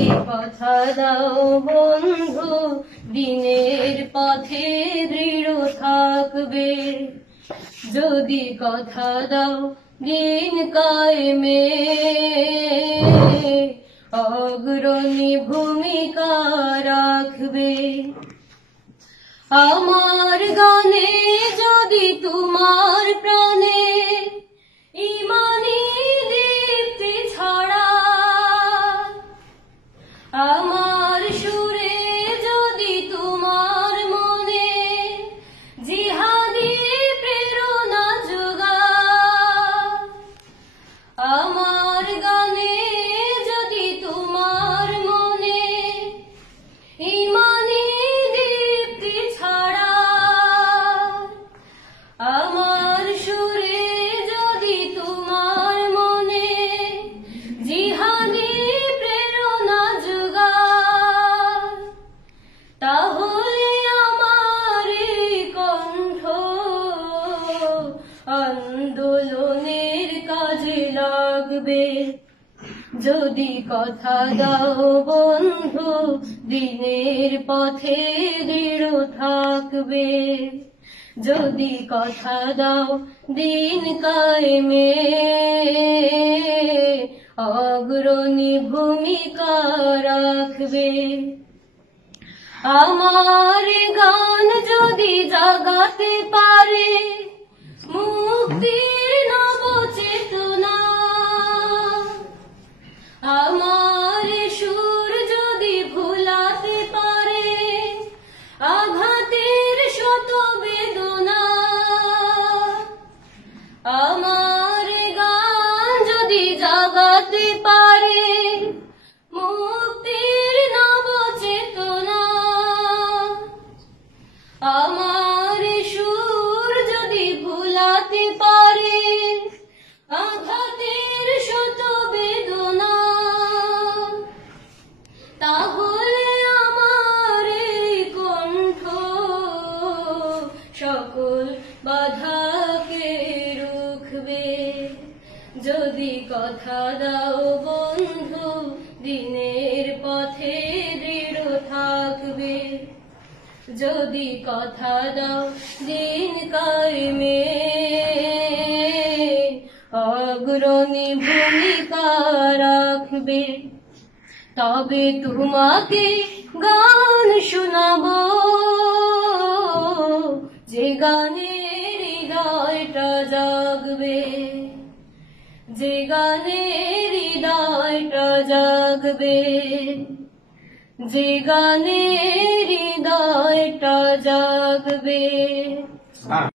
যদি কথা দাও বন্ধু দিনের পথে দৃঢ় থাকবে, যদি কথা দাও দিন কায়েমে অগ্রণী ভূমিকা রাখবে। আমার গানে যদি তোমার প্রাণে ইমানি দীপ্তি ছড়া, আমার সুরে যদি তোমার মনে জিহাদি প্রেরণা যোগা, আমার গানে যদি তোমার মনে ইমানি দীপ্তি ছড়া, আমার সুরে যদি তোমার মনে জিহাদি প্রেরণা যোগা, তাহলে আমার কণ্ঠ আন্দোলনের কাজে লাগবে। যদি কথা দাও বন্ধু দিনের পথে দৃঢ় থাকবে, যদি কথা দাও দিন কায়েমে অগ্রণী ভূমিকা রাখবে। আমার গান যদি জাগাতে পারে মুক্তির নব চেতনা, আমার সুর যদি ভুলাতে পারে আঘাতের শত বেদনা, আমার গান যদি জাগাতে পারে মুক্তির নব চেতনা, আমার সুর যদি ভুলাতে পারে আঘাতের শত বেদনা, তাহলে আমার কণ্ঠ সকল বাধাকে রুখবে। যদি কথা দাও বন্ধু দিনের পথে দৃঢ় থাকবে, যদি কথা দাও দিন কায়েমে অগ্রণী ভূমিকা রাখবে, তবে তোমাকে গান শোনাবো যে গানে হৃদয়টা জাগবে, যে গানে হৃদয়টা জাগবে, যে গানে হৃদয়টা জাগবে।